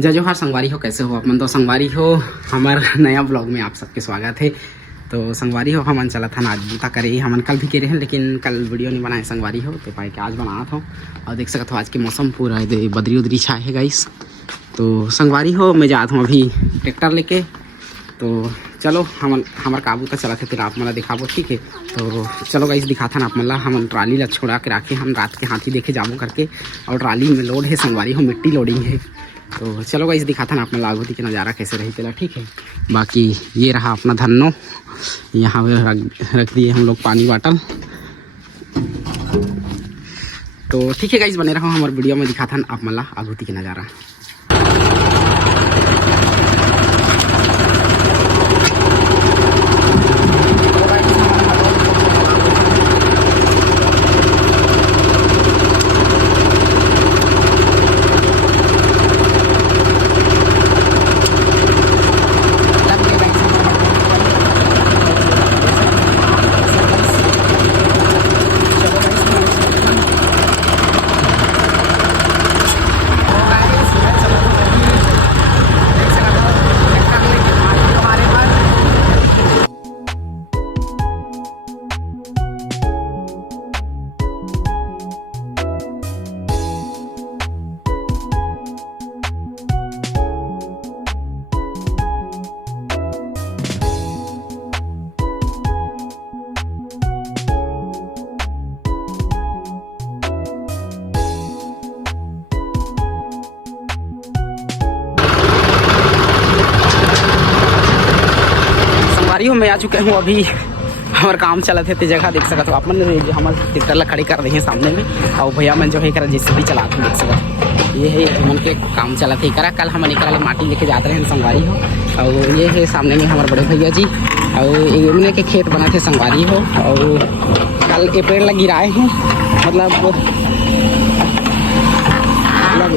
जय जोहार संगवारी हो, कैसे हो आप मन? तो संगवारी हो, हमार नया ब्लॉग में आप सबके स्वागत है। तो संगवारी हो, हमन चला था आज बूता करे, हमन कल भी करे हैं लेकिन कल वीडियो नहीं बनाए संगवारी हो, तो पाए के आज बना था। और देख सकते हो आज के मौसम पूरा बदरी उदरी छाए है गाइस। तो संगवारी हो, मैं जाता हूँ अभी ट्रैक्टर लेके। तो चलो हमार काबू तक चला थे, फिर आप मला दिखाबो, ठीक है? तो चलो गाइस दिखाता ना आप मला। हम ट्राली ला छोड़ा के रखे, हम रात के हाथी देखे जाबो करके, और ट्राली में लोड है संगवारी हो, मिट्टी लोडिंग है। तो चलो गाइस दिखाता ना अपना लागोती के नज़ारा कैसे रही चला, ठीक है? बाकी ये रहा अपना धन्नो, यहाँ पे रख दिए हम लोग पानी बाटल। तो ठीक है गाइस, बने रहो हमारे वीडियो में, दिखाता ना आप मला आगोती के नज़ारा। हो मैं आ चुके हूँ, अभी हमारे काम चला थे जगह देख सकते हो आप मन, हमारे ट्रैक्टर ला खड़ी कर रही है सामने में, और भैया मन जो है कर जैसे भी चलाते हैं, देख सकते ये है मन के काम चला थे करा। कल हम निकल माटी लेके जाते रहे संगवारी हो, और ये है सामने में हमारे बड़े भैया जी, और इन्हें के खेत बना थे संगवारी हो। और कल ये पेड़ लग गिराए हैं, मतलब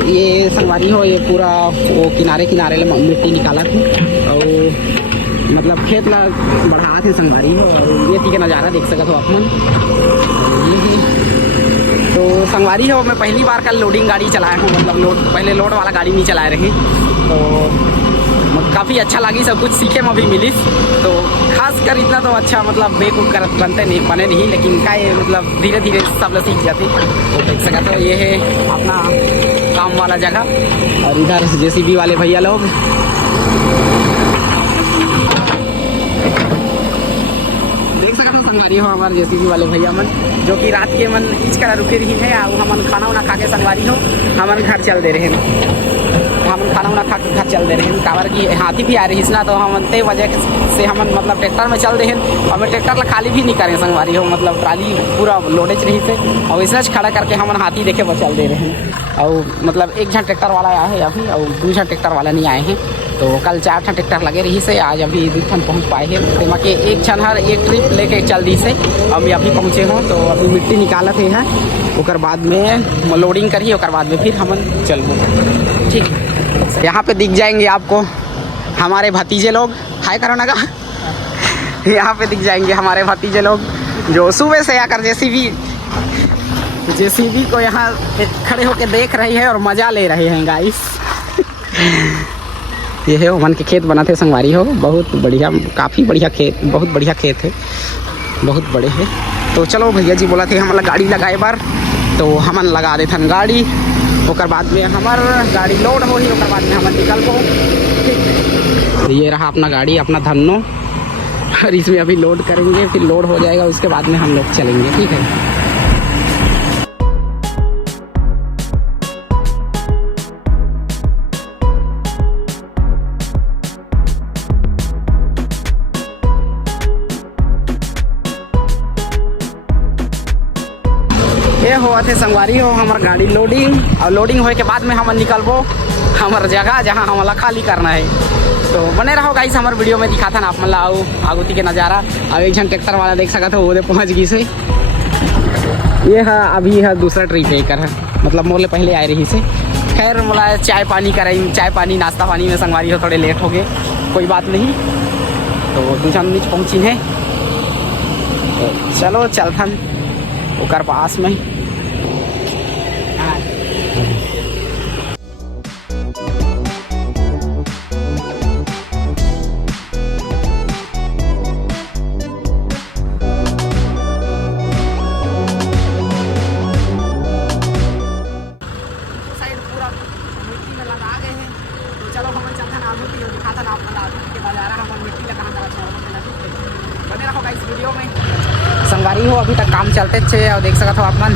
ये संगवारी हो, ये पूरा वो किनारे किनारे मिट्टी निकाला थी, और मतलब खेत ला बढ़ा थे संगवारी हो। और ये ठीक है नज़ारा देख सकते हो आप मन, ये तो संगवारी हो। मैं पहली बार कल लोडिंग गाड़ी चलाया हूँ, मतलब पहले लोड वाला गाड़ी नहीं चलाए रही, तो काफ़ी अच्छा लगी, सब कुछ सीखे में भी मिली। तो खास कर इतना तो अच्छा मतलब बेकूफ कर बनते नहीं बने नहीं, लेकिन का ये मतलब धीरे धीरे सब लोग सीख जाते। तो देख सकते हो ये है अपना काम वाला जगह, और इधर जेसीबी वाले भैया लोग, संगवारी हो हमारे जेसीबी वाले भैया मन, जो कि रात के मन इच करा रुके रही है। और हमन खाना उना खा के संगवारी हो हमन घर चल दे रहे हैं, हमन खाना उना खा के घर चल दे रहे हैं। काबर की हाथी भी आ रही ना, तो हम ते वजह से हमन मतलब ट्रैक्टर में चल दे हैं। और ट्रैक्टर ला खाली भी नहीं करें संगवारी हो, मतलब ट्राली पूरा लोडेज रही थे, और इसलिए खड़ा करके हमन हाथी देखे पर चल दे रहे हैं। और मतलब एक जन ट्रैक्टर वाला आया है अभी, और दूसरा ट्रैक्टर वाला नहीं आए हैं। तो कल 4 ठन ट्रैक्टर लगे रही से, आज अभी 2 ठन पहुँच पाए हैं। तेमा के एक छन हर एक ट्रिप लेके चल दी से अभी पहुँचे हों। तो अभी मिट्टी निकालत है, उकर बाद में लोडिंग करिए, उकर बाद में फिर हमन चलबो, ठीक है? यहाँ पे दिख जाएंगे आपको हमारे भतीजे लोग, हाय करो ना, यहाँ पे दिख जाएंगे हमारे भतीजे लोग, जो सुबह से आकर जेसीबी को यहाँ खड़े होकर देख रही है और मज़ा ले रहे हैं गाइस। ये है ओमन के खेत बना थे संगवारी हो, बहुत बढ़िया, काफ़ी बढ़िया खेत, बहुत बढ़िया खेत है, बहुत बड़े है। तो चलो भैया जी बोला थे हम गाड़ी लगाए बार, तो हमन लगा दे थन गाड़ी, ओकर बाद में हमार गाड़ी लोड हो ही, ओकर बाद में हमन निकल पो, ठीक। ये रहा अपना गाड़ी, अपना धन्नो, और इसमें अभी लोड करेंगे, फिर लोड हो जाएगा, उसके बाद में हम लोग चलेंगे, ठीक है? ये हुआ थे संगवारी हो हमार गाड़ी लोडिंग, और लोडिंग होए के बाद में हम निकलबो हमार जगह जहाँ हमला खाली करना है। तो बने रहो गाइस हमारे वीडियो में, दिखाता ना आप मला आगुती के नज़ारा। और एक जन ट्रैक्टर वाला देख सकते हो, वो पहुँच गई से। ये है अभी है दूसरा ट्रिप एक है, मतलब मोले पहले आए रही से। खैर बोला चाय पानी कराई, चाय पानी नाश्ता पानी में संगवारी हो, थोड़े लेट हो गए, कोई बात नहीं। तो दूसरा नीचे पहुँची है, तो चलो चलथन ओकर पास में। में लगा गए हैं। तो चलो हम चलते हैं आलू की दिखाता ना आपको आलू के बाजार हम मिट्टी लगा बने रहोगा इस वीडियो में। संगवारी हो अभी तक काम चलते छे और देख सकते हो आप मन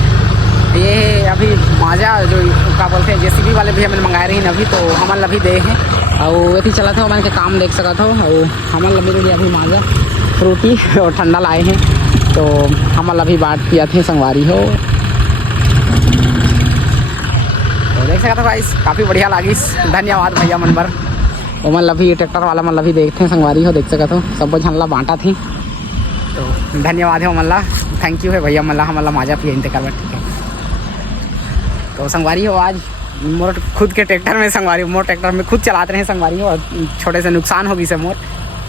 ये अभी माजा जो क्या बोलते हैं जेसीबी वाले भी हमें मंगाए रही अभी तो हमन अभी दे हैं और ये चला था मैंने के काम देख सकते हो और हमन मिल गया अभी माजा फ्रूटी और ठंडा लाए हैं तो हमन अभी बाट पिया थे संगवारी हो। तो देख सकते हो गाइस काफ़ी बढ़िया लागिस धन्यवाद भैया मन बर वो मन अभी ट्रैक्टर वाला मन अभी देखते हैं संगवारी हो देख सकते हो सब झनला बांटा थी तो धन्यवाद है मल्ला थैंक यू है भैया मल्ला हमला माजा पिया इंतकार ठीक है। तो संगवारी हो आज मोर खुद के ट्रैक्टर में संगवारी मोर ट्रैक्टर में खुद चलाते रहे संगवारी हो और छोटे से नुकसान हो गई से मोर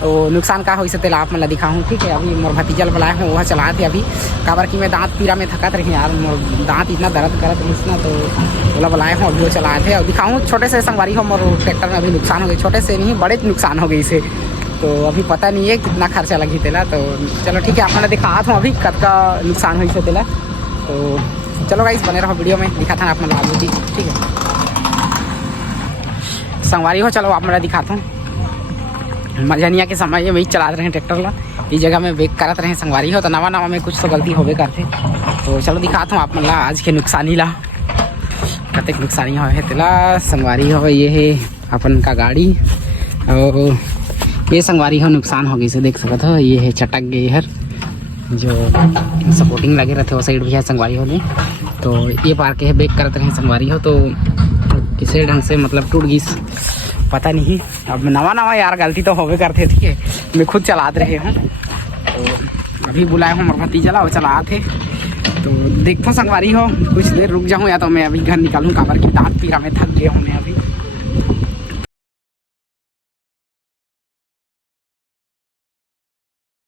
तो नुकसान का हो इसे तेला आप मैं दिखाऊँ ठीक है। अभी मोर भतीजल बुलाए हूँ वह चलाए थे अभी काबर की मैं दांत पीरा में थकत रही यार मोर दांत इतना दर्द करत रही ना तो बोला बुलाए हूँ अभी वो चलाए थे और दिखाऊँ छोटे से संगवारी हो मोर ट्रैक्टर में अभी नुकसान हो गई छोटे से नहीं बड़े नुकसान हो गई इसे तो अभी पता नहीं है कितना खर्चा लगी तेला तो चलो ठीक है आपने दिखा हूँ अभी कब का नुकसान हुई से तेला तो चलो गाइस बने रहो वीडियो में दिखाता हूँ आपने लागू ठीक है। संगवारी हो चलो आप मैं दिखाता हूँ मझनिया के समय में चला रहे हैं ट्रैक्टर ला इस जगह में वेक करते रहे संगवारी हो तो नवा नवा में कुछ तो गलती होबे करते तो चलो दिखाता हूँ आप मतलब आज के नुकसानी ला कतेक नुकसानी हो है तेला संगवारी हो ये है अपन का गाड़ी और ये संगवारी हो नुकसान हो गई से देख सकते हो ये है चटक गई हर जो सपोर्टिंग लगे रहते वो साइड भी है संगवारी हो ने तो ये पार के बेक करते रहे संगवारी हो तो किसी ढंग से मतलब टूट गई पता नहीं अब नवा नवा यार गलती तो होवे करते ठीक है मैं खुद चलाते रहे हूँ तो अभी बुलाए हूँ मोर भतीजा ला वो चला थे तो देखो संगवारी हो कुछ देर रुक जाऊँ या तो मैं अभी घर निकालूँ काबर की दांत पीरा में थक गया हूँ मैं अभी